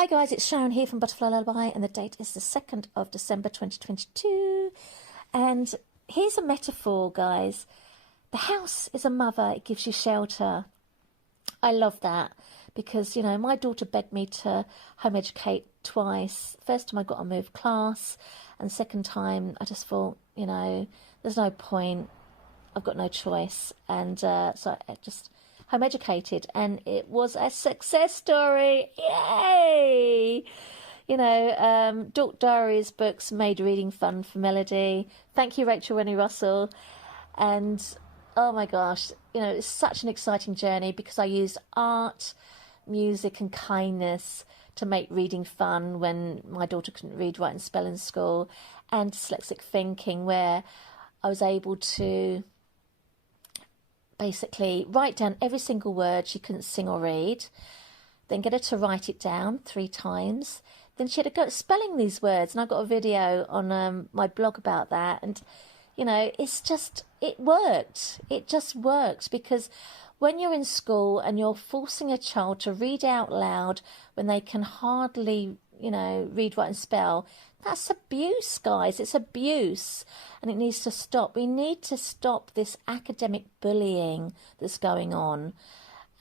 Hi guys, it's Sharon here from Butterfly Lullaby, and the date is the 2nd of December 2022. And here's a metaphor, guys. The house is a mother, it gives you shelter. I love that because, you know, my daughter begged me to home educate twice. First time I got to move class, and second time I just thought, you know, there's no point. I've got no choice. And so I just home educated, and it was a success story. Yay! You know, Dork Diaries books made reading fun for Melody. Thank you, Rachel Rennie Russell. And oh my gosh, you know, it's such an exciting journey because I used art, music and kindness to make reading fun when my daughter couldn't read, write and spell in school, and dyslexic thinking, where I was able to basically write down every single word she couldn't sing or read, then get her to write it down 3 times. Then she had to go spelling these words, and I got a video on my blog about that. And you know, it's just, it worked. It just worked, because when you're in school and you're forcing a child to read out loud when they can hardly, you know, read, write and spell, that's abuse, guys. It's abuse, and it needs to stop. We need to stop this academic bullying that's going on.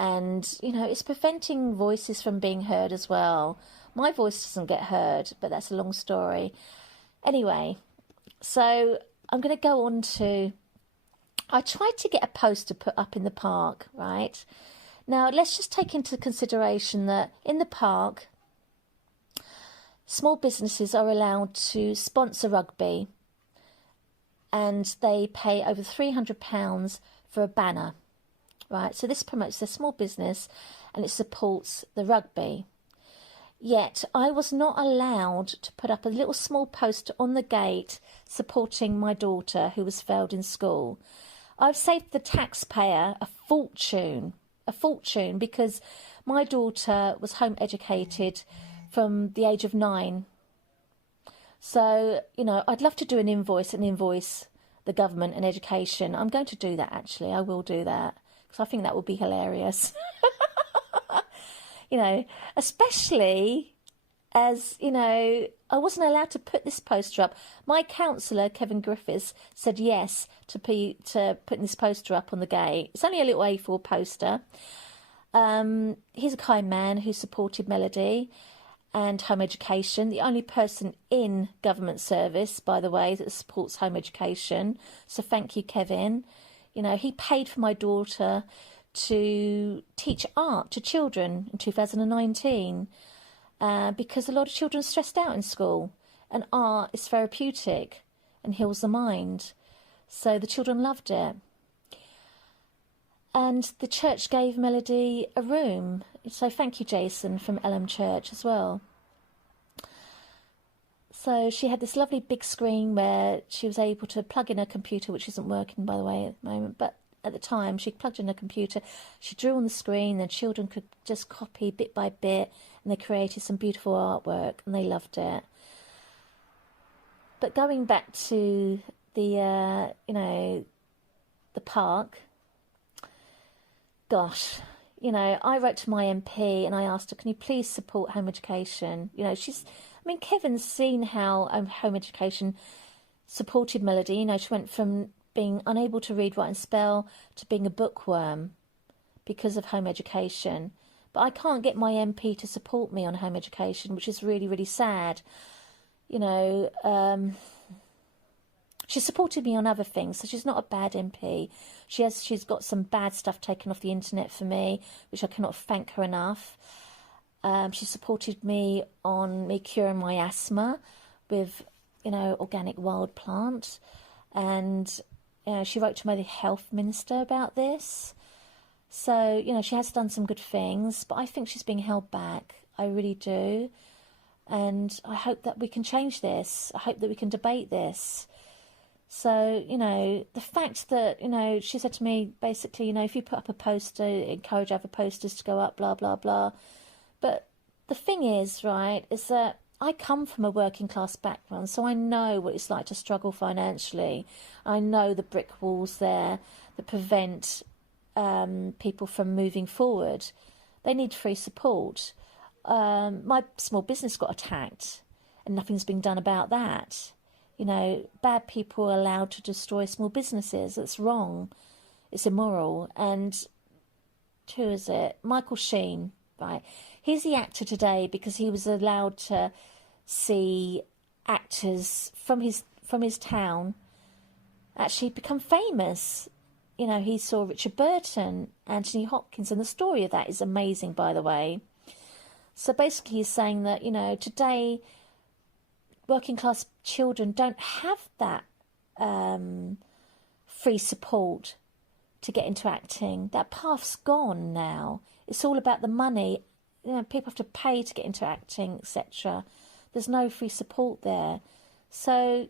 And, you know, it's preventing voices from being heard as well. My voice doesn't get heard, but that's a long story. Anyway, so I'm going to go on to, I tried to get a poster put up in the park, right? Now, let's just take into consideration that in the park, small businesses are allowed to sponsor rugby, and they pay over £300 for a banner, right? So this promotes their small business and it supports the rugby. Yet I was not allowed to put up a little small poster on the gate supporting my daughter who was failed in school. I've saved the taxpayer a fortune, because my daughter was home educated from the age of 9. So, you know, I'd love to do an invoice the government and education. I'm going to do that, actually. I will do that because I think that would be hilarious. You know, especially as, you know, I wasn't allowed to put this poster up. My counsellor, Kevin Griffiths, said yes to putting this poster up on the gate. It's only a little A4 poster. He's a kind man who supported Melody and home education. The only person in government service, by the way, that supports home education. So thank you, Kevin. You know, he paid for my daughter to teach art to children in 2019 because a lot of children are stressed out in school, and art is therapeutic and heals the mind. So the children loved it. And the church gave Melody a room. So thank you, Jason, from LM Church as well. So she had this lovely big screen where she was able to plug in her computer, which isn't working, by the way, at the moment. But at the time, she plugged in her computer, she drew on the screen, and children could just copy bit by bit, and they created some beautiful artwork, and they loved it. But going back to the, you know, the park, gosh, you know, I wrote to my MP and I asked her, can you please support home education? You know, I mean, Kevin's seen how home education supported Melody. You know, she went from being unable to read, write and spell to being a bookworm because of home education. But I can't get my MP to support me on home education, which is really, really sad. You know, she supported me on other things, so she's not a bad MP. She's got some bad stuff taken off the internet for me, which I cannot thank her enough. She supported me on me curing my asthma with, you know, organic wild plant. And she wrote to my health minister about this. So, you know, she has done some good things, but I think she's being held back. I really do. And I hope that we can change this. I hope that we can debate this. So, you know, the fact that, you know, she said to me, basically, you know, if you put up a poster, encourage other posters to go up, blah, blah, blah. But the thing is, right, is that I come from a working class background, so I know what it's like to struggle financially. I know the brick walls there that prevent people from moving forward. They need free support. my small business got attacked and nothing's been done about that. You know, bad people are allowed to destroy small businesses. That's wrong. It's immoral. And who is it? Michael Sheen, right? He's the actor today because he was allowed to see actors from his town actually become famous. You know, he saw Richard Burton, Anthony Hopkins, and the story of that is amazing, by the way. So basically he's saying that, you know, today working class children don't have that free support to get into acting. That path's gone now. It's all about the money. You know, people have to pay to get into acting, etc. There's no free support there. So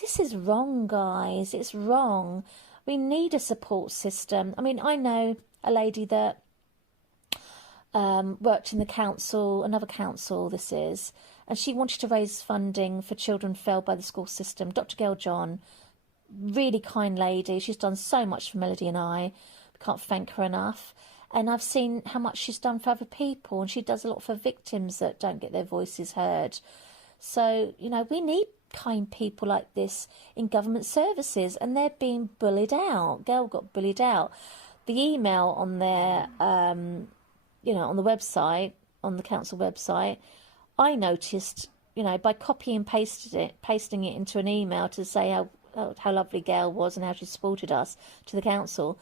this is wrong, guys. It's wrong. We need a support system. I mean, I know a lady that worked in the council, another council this is, and she wanted to raise funding for children failed by the school system. Dr. Gail John, really kind lady. She's done so much for Melody and I. We can't thank her enough. And I've seen how much she's done for other people, and she does a lot for victims that don't get their voices heard. So, you know, we need kind people like this in government services, and they're being bullied out. Gail got bullied out. The email on their, you know, on the website, on the council website, I noticed, you know, by copying and pasting it into an email to say how lovely Gail was and how she supported us to the council,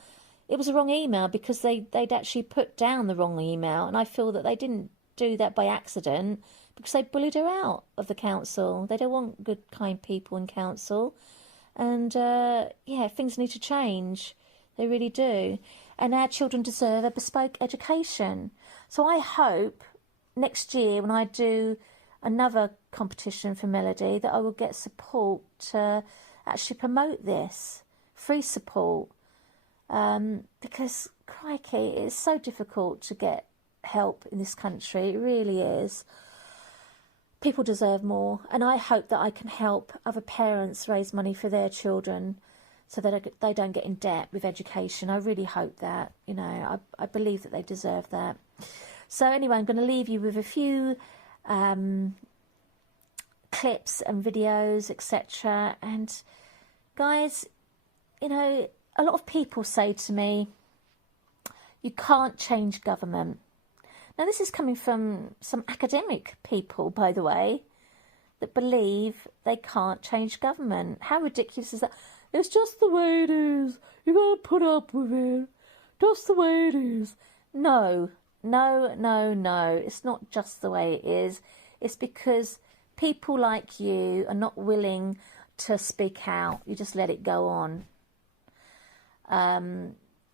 it was a wrong email because they'd actually put down the wrong email, and I feel that they didn't do that by accident because they bullied her out of the council. They don't want good, kind people in council. And, yeah, things need to change. They really do. And our children deserve a bespoke education. So I hope next year when I do another competition for Melody that I will get support to actually promote this. Free support. Because, crikey, it's so difficult to get help in this country. It really is. People deserve more, and I hope that I can help other parents raise money for their children so that they don't get in debt with education. I really hope that, you know, I believe that they deserve that. So anyway, I'm going to leave you with a few clips and videos, etc. And guys, you know, a lot of people say to me, you can't change government. Now, this is coming from some academic people, by the way, that believe they can't change government. How ridiculous is that? It's just the way it is. You got to put up with it. Just the way it is. No, no, no, no. It's not just the way it is. It's because people like you are not willing to speak out. You just let it go on.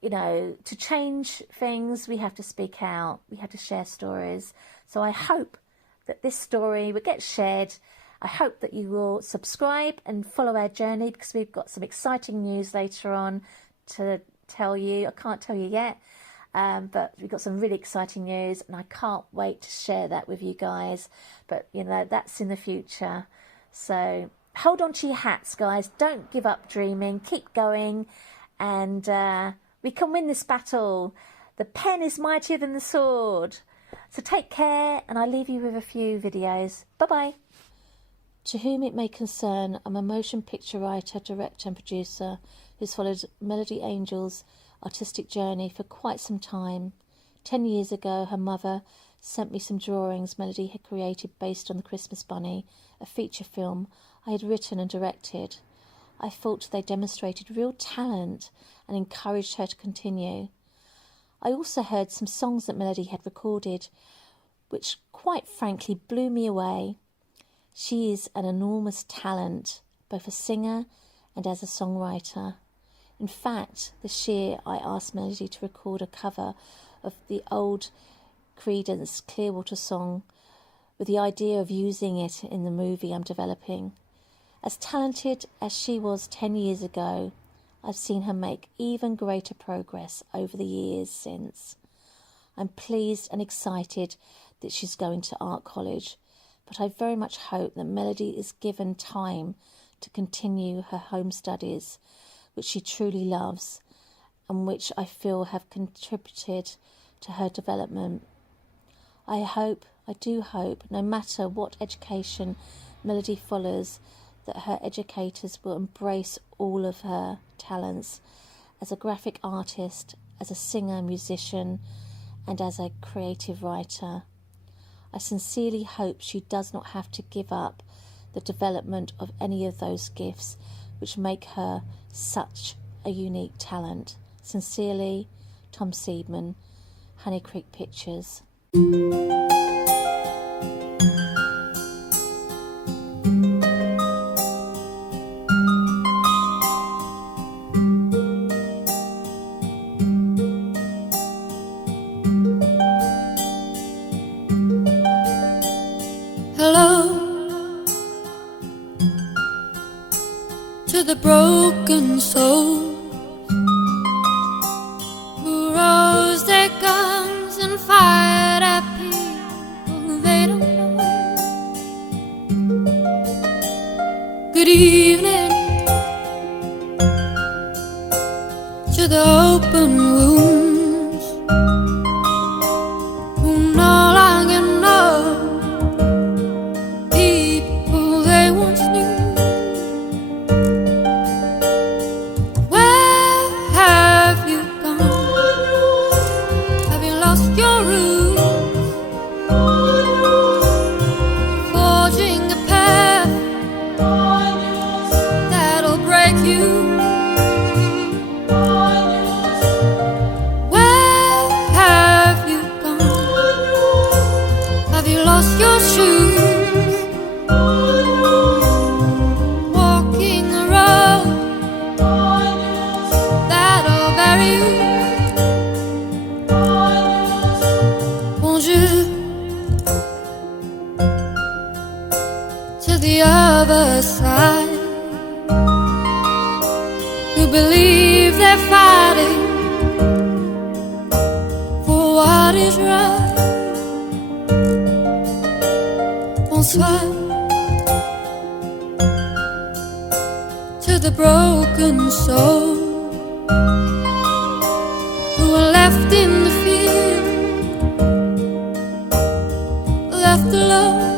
You know, to change things, we have to speak out. We have to share stories. So I hope that this story will get shared. I hope that you will subscribe and follow our journey because we've got some exciting news later on to tell you. I can't tell you yet, but we've got some really exciting news and I can't wait to share that with you guys. But, you know, that's in the future. So hold on to your hats, guys. Don't give up dreaming. Keep going. And we can win this battle. The pen is mightier than the sword. So take care, and I'll leave you with a few videos. Bye-bye. To whom it may concern, I'm a motion picture writer, director and producer who's followed Melody Angel's artistic journey for quite some time. 10 years ago, her mother sent me some drawings Melody had created based on The Christmas Bunny, a feature film I had written and directed. I thought they demonstrated real talent and encouraged her to continue. I also heard some songs that Melody had recorded, which quite frankly blew me away. She is an enormous talent, both a singer and as a songwriter. In fact, this year I asked Melody to record a cover of the old Creedence Clearwater song with the idea of using it in the movie I'm developing. As talented as she was 10 years ago, I've seen her make even greater progress over the years since. I'm pleased and excited that she's going to art college, but I very much hope that Melody is given time to continue her home studies, which she truly loves and which I feel have contributed to her development. I hope I do hope, no matter what education Melody follows, that her educators will embrace all of her talents as a graphic artist, as a singer, musician, and as a creative writer. I sincerely hope she does not have to give up the development of any of those gifts which make her such a unique talent. Sincerely, Tom Seedman, Honey Creek Pictures. To the broken soul who rose their guns and fired at people they don't know. Good evening to the open wounds who no longer know people they once knew. The other side, who believe they're fighting for what is right. Bonsoir to the broken soul who are left in the field, left alone.